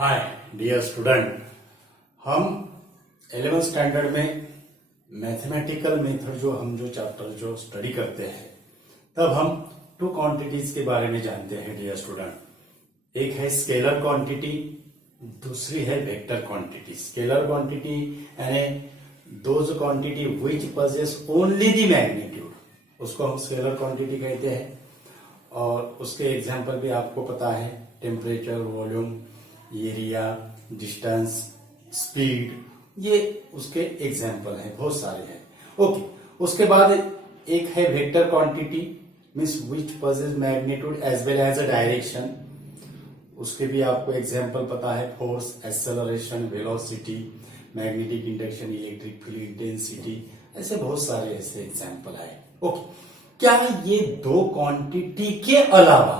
Hi dear student, हम 11th standard में mathematical method जो चैप्टर जो स्टडी करते हैं, तब हम टू क्वांटिटीज के बारे में जानते हैं डियर स्टूडेंट। एक है स्केलर क्वांटिटी, दूसरी है वेक्टर क्वांटिटी। स्केलर क्वांटिटी यानी those quantity which possess only the magnitude, उसको हम स्केलर क्वांटिटी कहते हैं। और उसके एग्जाम्पल भी आपको पता है, temperature, volume, area, distance, speed, ये उसके एग्जाम्पल है, बहुत सारे हैं। ओके, उसके बाद एक है vector quantity, means which possess magnitude as well as a direction. उसके भी आपको एग्जाम्पल पता है, force, acceleration, velocity, magnetic induction, electric field intensity, ऐसे बहुत सारे ऐसे एग्जाम्पल है। ओके, क्या ये दो क्वांटिटी के अलावा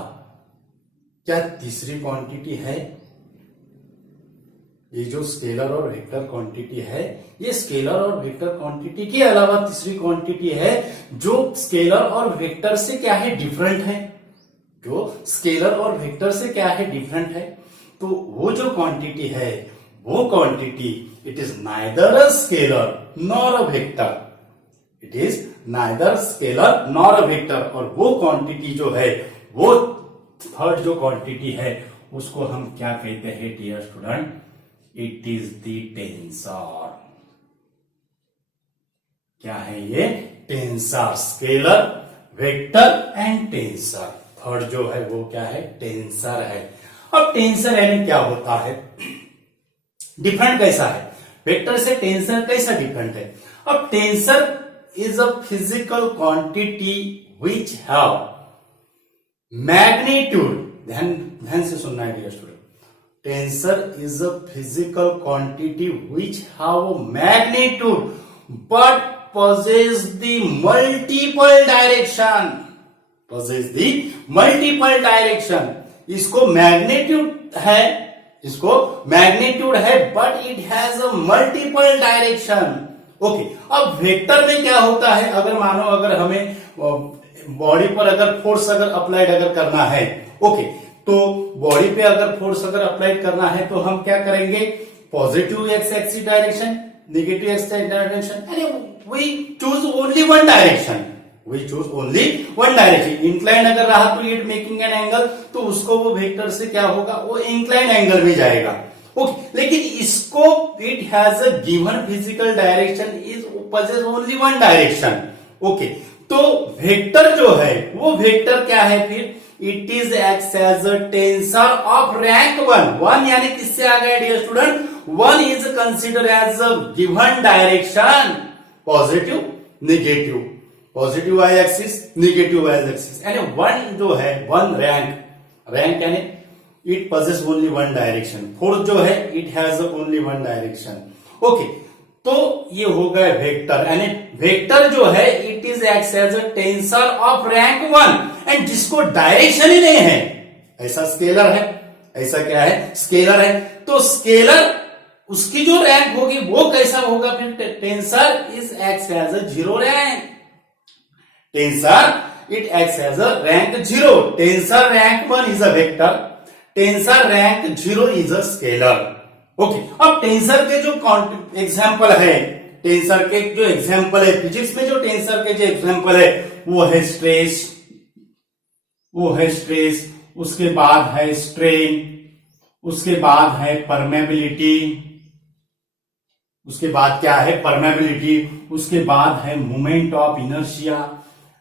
क्या तीसरी क्वांटिटी है? ये जो स्केलर और वेक्टर क्वांटिटी है, ये स्केलर और वेक्टर क्वांटिटी के अलावा तीसरी क्वांटिटी है जो स्केलर और वेक्टर से क्या है, डिफरेंट है। जो स्केलर और वेक्टर से क्या है, डिफरेंट है। तो वो जो क्वांटिटी है, वो quantity it is neither a scalar nor a vector. It is neither scalar nor a vector. और वो क्वांटिटी जो है, वो थर्ड जो क्वांटिटी है, उसको हम क्या कहते हैं dear student? It is the tensor. क्या है ये? Tensor. Scalar, vector and tensor. Third जो है वो क्या है? टेंसर है। अब टेंसर यानी क्या होता है, डिफरेंट कैसा है, वेक्टर से टेंसर कैसा डिफरेंट है? अब tensor is a physical quantity which have magnitude, ध्यान से सुनना है dear student. Tensor is a physical quantity which have magnitude but possess the multiple direction, possess the multiple direction। इसको मैग्नीट्यूड है, इसको मैग्नीट्यूड है, but it has a multiple direction. Okay, अब vector में क्या होता है, अगर मानो अगर हमें बॉडी पर अगर फोर्स अगर अप्लाइड अगर करना है, ओके, तो बॉडी पे अगर फोर्स अगर अप्लाइड करना है तो हम क्या करेंगे? Positive X axis direction, negative X direction, we choose only one direction. We choose only one direction. Incline अगर रहा तो इट मेकिंग एन एंगल, तो उसको वो वेक्टर से क्या होगा, वो इंक्लाइन एंगल में जाएगा। ओके, लेकिन इसको it has a given physical direction is possess only one direction. Okay, तो वेक्टर जो है वो वेक्टर क्या है फिर? It is act as a tensor of rank one. One यानी किससे आ गया dear student? One is consider as a given direction, positive, negative, positive Y axis, negative Y axis, यानी वन जो है, वन रैंक, रैंक यानी it possess only one direction. Fourth जो है it has only one direction. Okay, तो ये हो गया वेक्टर, यानी वेक्टर जो है it is act as a tensor of rank one, and जिसको डायरेक्शन ही नहीं है, ऐसा स्केलर है। ऐसा क्या है? स्केलर है। तो स्केलर उसकी जो रैंक होगी वो कैसा होगा फिर? Tensor is act as a zero rank. Tensor it act as a rank zero. Tensor rank one is a vector, tensor rank zero is a scalar. Okay, अब टेंसर के जो एग्जाम्पल है, टेंसर के जो एग्जाम्पल है physics में, जो tensor के जो एग्जाम्पल है वो है स्ट्रेस, वो है स्ट्रेस, उसके बाद है स्ट्रेन, उसके बाद है परमेबिलिटी, उसके बाद क्या है? परमेबिलिटी, उसके बाद है मोमेंट ऑफ इनर्शिया।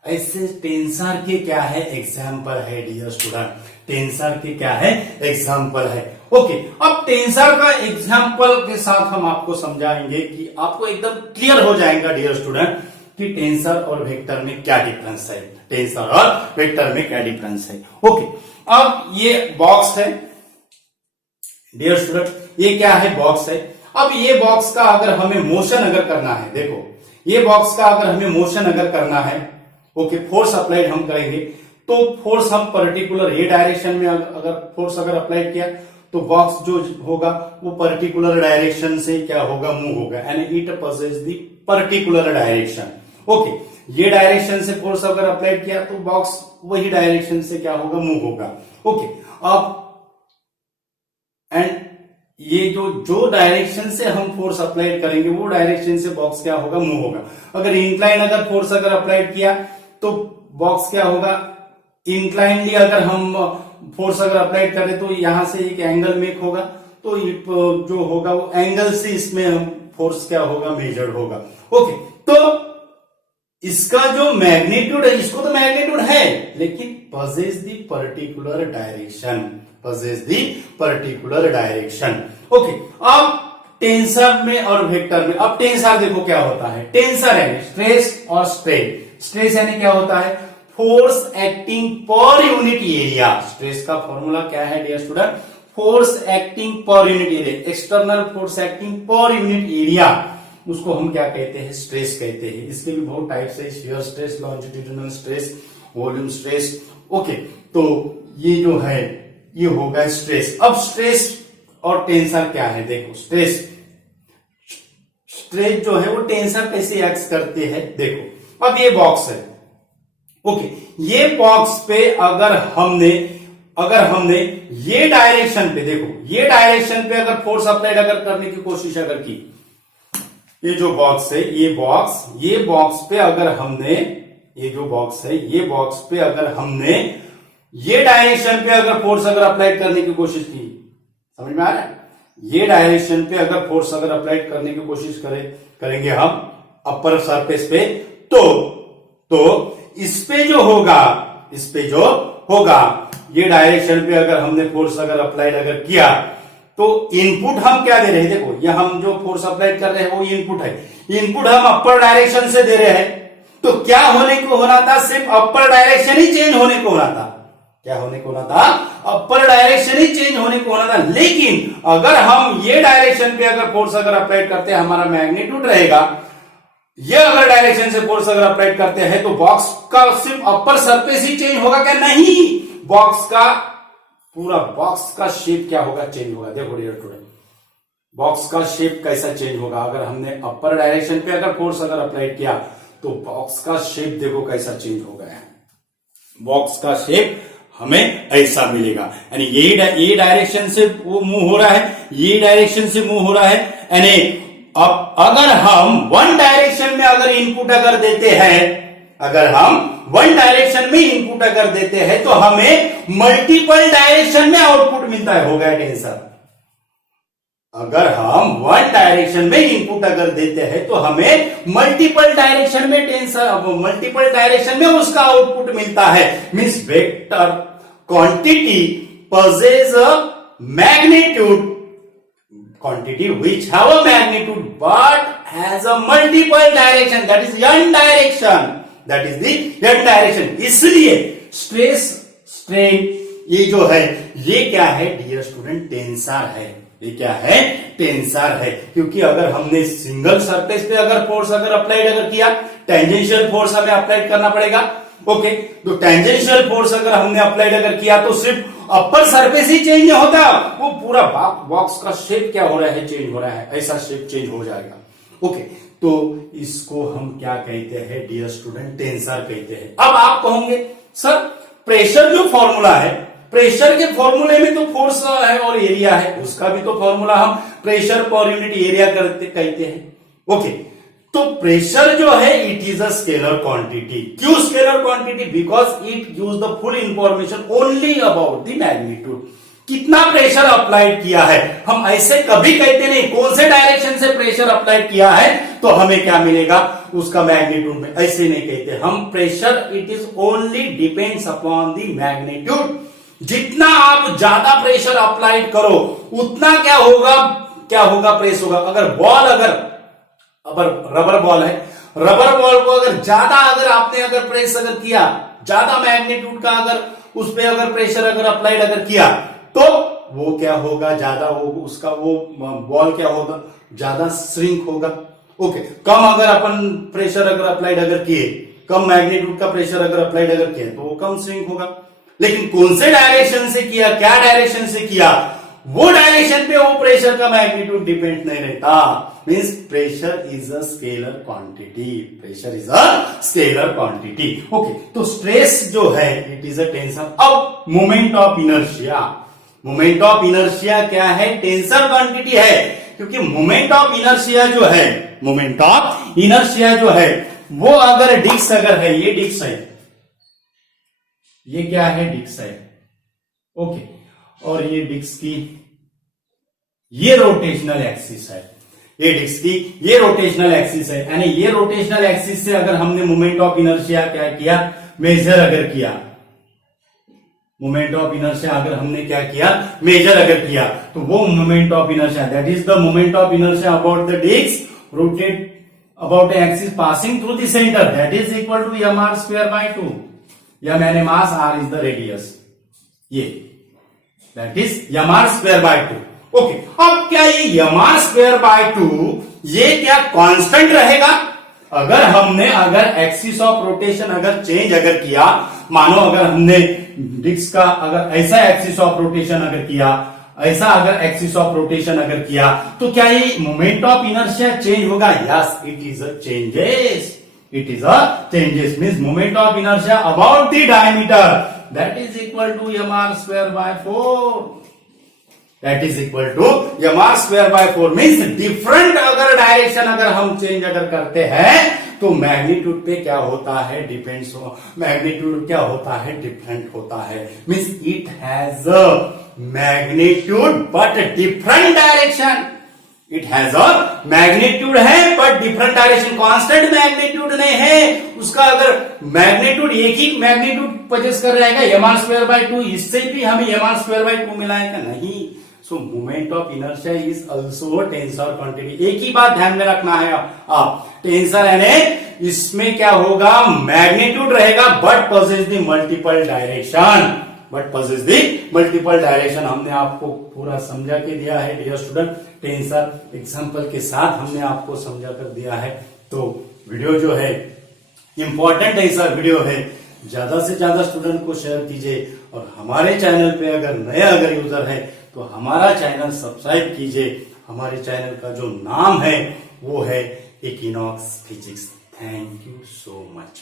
ऐसे टेंसर के क्या है? एग्जाम्पल है डियर स्टूडेंट। टेंसर के क्या है? एग्जाम्पल है। ओके, अब टेंसर का एग्जाम्पल के साथ हम आपको समझाएंगे कि आपको एकदम क्लियर हो जाएगा डियर स्टूडेंट कि टेंसर और वेक्टर में क्या डिफरेंस है, टेंसर और वेक्टर में क्या डिफरेंस है। ओके, अब ये बॉक्स है डियर स्टूडेंट, ये क्या है? बॉक्स है। अब ये बॉक्स का अगर हमें मोशन अगर करना है, देखो ये बॉक्स का अगर हमें मोशन अगर करना है, ओके, फोर्स अप्लाइड हम करेंगे, तो फोर्स हम पर्टिकुलर ये डायरेक्शन में अगर फोर्स अगर अप्लाई किया तो बॉक्स जो होगा वो पर्टिकुलर डायरेक्शन से क्या होगा? मूव होगा, यानी it possess the particular direction. Okay, ये डायरेक्शन से फोर्स अगर अप्लाई किया तो बॉक्स वही डायरेक्शन से क्या होगा? मूव होगा। ओके, अब एंड ये जो डायरेक्शन से हम फोर्स अप्लाई करेंगे वो डायरेक्शन से बॉक्स क्या होगा, मूव होगा। अगर इंक्लाइन अगर फोर्स अगर अप्लाइड किया तो बॉक्स क्या होगा, इंक्लाइनली अगर हम फोर्स अगर अप्लाइड करें तो यहां से एक एंगल मेक होगा, तो जो होगा वो एंगल से इसमें हम फोर्स क्या होगा, मेजर्ड होगा। ओके, तो इसका जो मैग्नीट्यूड है, इसको तो मैग्नीट्यूड है लेकिन possess the particular direction, possess the particular direction. Okay, अब टेंसर में और वेक्टर में, अब टेंसर देखो क्या होता है। टेंसर यानी स्ट्रेस और स्ट्रेन। स्ट्रेस यानी क्या होता है, force acting per unit area. Stress का फॉर्मूला क्या है dear student, force acting per unit area, external force acting per unit area, उसको हम क्या कहते हैं, स्ट्रेस कहते हैं। इसके भी बहुत टाइप्स है, shear stress, longitudinal stress, volume stress. Okay, तो ये जो है ये होगा स्ट्रेस। अब स्ट्रेस और टेंसर क्या है, देखो स्ट्रेस जो है वो टेंसर कैसे एक्ट करते हैं, देखो। अब ये बॉक्स है, ओके, ये बॉक्स पे अगर हमने ये डायरेक्शन पे, देखो ये डायरेक्शन पे अगर फोर्स अप्लाइड अगर करने की कोशिश अगर की, ये जो बॉक्स है, ये बॉक्स पे अगर हमने, ये जो बॉक्स है, ये बॉक्स पे अगर हमने ये डायरेक्शन पे अगर फोर्स अगर अप्लाई करने की कोशिश की, समझ में आ रहा है, ये डायरेक्शन पे अगर फोर्स अगर अप्लाई करने की कोशिश करेंगे हम अपर सरफेस पे, तो इस पे जो होगा ये डायरेक्शन पे अगर हमने फोर्स अगर अप्लाइड अगर किया तो इनपुट हम क्या दे रहे हैं, देखो ये हम जो फोर्स अप्लाई कर रहे हैं वो इनपुट है, इनपुट हम अपर डायरेक्शन से दे रहे हैं, तो क्या होने को होना था, सिर्फ अपर डायरेक्शन ही चेंज होने को होना था। क्या होने को होना था, अपर डायरेक्शन ही चेंज होने को होना था। लेकिन अगर हम ये डायरेक्शन पे अगर फोर्स अगर अप्लाई करते हैं, हमारा मैग्नीट्यूड रहेगा, ये अगर डायरेक्शन से फोर्स अगर अप्लाई करते हैं तो बॉक्स का सिर्फ अपर सरफेस ही चेंज होगा क्या, नहीं, बॉक्स का पूरा बॉक्स का शेप क्या होगा, चेंज होगा। देखो डियर स्टूडेंट, बॉक्स का शेप कैसा चेंज होगा, अगर हमने अपर डायरेक्शन पे अगर फोर्स अगर अप्लाई किया तो बॉक्स का शेप देखो कैसा चेंज हो गया है, बॉक्स का शेप हमें ऐसा मिलेगा। यानी ये डायरेक्शन से वो मूव हो रहा है, ये डायरेक्शन से मूव हो रहा है। यानी अब अगर हम वन डायरेक्शन में अगर इनपुट अगर देते हैं, अगर हम वन डायरेक्शन में इनपुट अगर देते हैं तो हमें मल्टीपल डायरेक्शन में आउटपुट मिलता है, हो गया टेंसर। अगर हम वन डायरेक्शन में इनपुट अगर देते हैं तो हमें मल्टीपल डायरेक्शन में टेंसर, मल्टीपल डायरेक्शन में उसका आउटपुट मिलता है। Means vector quantity possess a magnitude, quantity which have a magnitude but has a multiple direction, that is n direction, that is the n direction। इसलिए stress strain ये जो है ये क्या है डियर स्टूडेंट, टेंसर है। ये क्या है, टेंसर है। क्योंकि अगर हमने सिंगल सरफेस पे अगर फोर्स अगर अप्लाइड अगर किया, टेंजेंशियल फोर्स हमें अप्लाइड करना पड़ेगा। ओके, तो टेंजेंशियल फोर्स अगर हमने अप्लाइड अगर किया तो सिर्फ अपर सरफेस ही चेंज नहीं होता, वो पूरा बॉक्स का शेप क्या हो रहा है, चेंज हो रहा है, ऐसा शेप चेंज हो जाएगा। ओके, तो इसको हम क्या कहते हैं डियर स्टूडेंट, टेंसर कहते हैं। अब आप कहोगे सर प्रेशर जो फॉर्मूला है, प्रेशर के फॉर्मूले में तो फोर्स है और एरिया है, उसका भी तो फॉर्मूला हम प्रेशर पर यूनिट एरिया कहते हैं। ओके, तो प्रेशर जो है it is a scalar quantity. क्यों scalar quantity, because it gives the full information only about the magnitude, कितना प्रेशर अप्लाइड किया है। हम ऐसे कभी कहते नहीं कौन से डायरेक्शन से प्रेशर अप्लाइड किया है तो हमें क्या मिलेगा उसका मैग्नीट्यूड में, ऐसे नहीं कहते हम। Pressure it is only depends upon the magnitude. जितना आप ज्यादा प्रेशर अप्लाइड करो उतना क्या होगा प्रेस होगा। अगर बॉल अगर रबर बॉल है, रबर बॉल को अगर ज्यादा अगर आपने अगर प्रेस अगर किया, ज्यादा मैग्नीट्यूड का अगर उस पे अगर प्रेशर अगर अप्लाइड अगर किया तो वो क्या होगा, ज्यादा उसका वो बॉल क्या होगा, ज्यादा श्रिंक होगा। ओके, कम अगर अपन प्रेशर अगर अप्लाइड अगर किए, कम मैग्नीट्यूड का प्रेशर अगर अप्लाइड अगर किए तो वो कम श्रिंक होगा। लेकिन कौन से डायरेक्शन से किया, क्या डायरेक्शन से किया, वो डायरेक्शन पे वो प्रेशर का मैग्नीट्यूड डिपेंड नहीं रहता। Means pressure is a scalar quantity, pressure is a scalar quantity. Okay, तो स्ट्रेस जो है इट इज अ टेंशन। अब moment of inertia, moment of inertia क्या है? टेंसर क्वांटिटी है, क्योंकि मोमेंट ऑफ इनर्शिया जो है, मोमेंट ऑफ इनर्शिया जो है वो अगर डिस्क अगर है, ये डिस्क है, ये क्या है? डिस्क है, ओके, और ये डिस्क की ये रोटेशनल एक्सिस है, ये डिस्क की ये रोटेशनल एक्सिस है, यानी ये रोटेशनल एक्सिस से अगर हमने मोमेंट ऑफ इनर्शिया क्या किया? मेजर अगर किया, मोमेंट ऑफ इनर्शिया अगर हमने क्या किया? मेजर अगर किया, तो वो moment of inertia, that is the moment of inertia about the disc rotate about an axis passing through the center, that is equal to mr square by 2. m यानी mass, r is the radius, ये that is mr square by 2. Okay, अब क्या ये mr square by 2 ये क्या constant रहेगा? अगर हमने एक्सिस ऑफ रोटेशन अगर चेंज अगर किया, मानो अगर हमने डिस्क का अगर ऐसा एक्सिस ऑफ रोटेशन अगर किया, ऐसा अगर एक्सिस ऑफ रोटेशन अगर किया, तो क्या ये मोमेंट ऑफ इनर्शिया चेंज होगा? Yes, it is a changes, it is a changes, means moment of inertia about the diameter that is equal to mr square by 4, that is equal to mr square by 4, means different अगर direction अगर हम change अगर करते हैं तो magnitude पे क्या होता है? डिपेंड्स, मैग्नीट्यूड क्या होता है? डिफरेंट होता है, means it has a magnitude but different direction, it has a magnitude है but different direction, constant magnitude नहीं है उसका। अगर मैग्नीट्यूड एक ही मैग्नीट्यूड पजेस कर रहेगा mr स्क्वायर बाय 2, इससे भी हमें mr स्क्वायर बाय 2 मिलाएगा नहीं। सो moment of inertia is also tensor quantity. एक ही बात ध्यान में रखना है आप, टेंसर यानी इसमें क्या होगा? मैग्नीट्यूड रहेगा but possess the multiple direction, but possess the multiple direction. हमने आपको पूरा समझा के दिया है डियर स्टूडेंट, टेंसर एग्जांपल के साथ हमने आपको समझा कर दिया है। तो वीडियो जो है इंपॉर्टेंट ऐसा वीडियो है, ज्यादा से ज्यादा स्टूडेंट को शेयर कीजिए, और हमारे चैनल पे अगर नया अगर यूजर है तो हमारा चैनल सब्सक्राइब कीजिए। हमारे चैनल का जो नाम है वो है equinox physics. Thank you so much.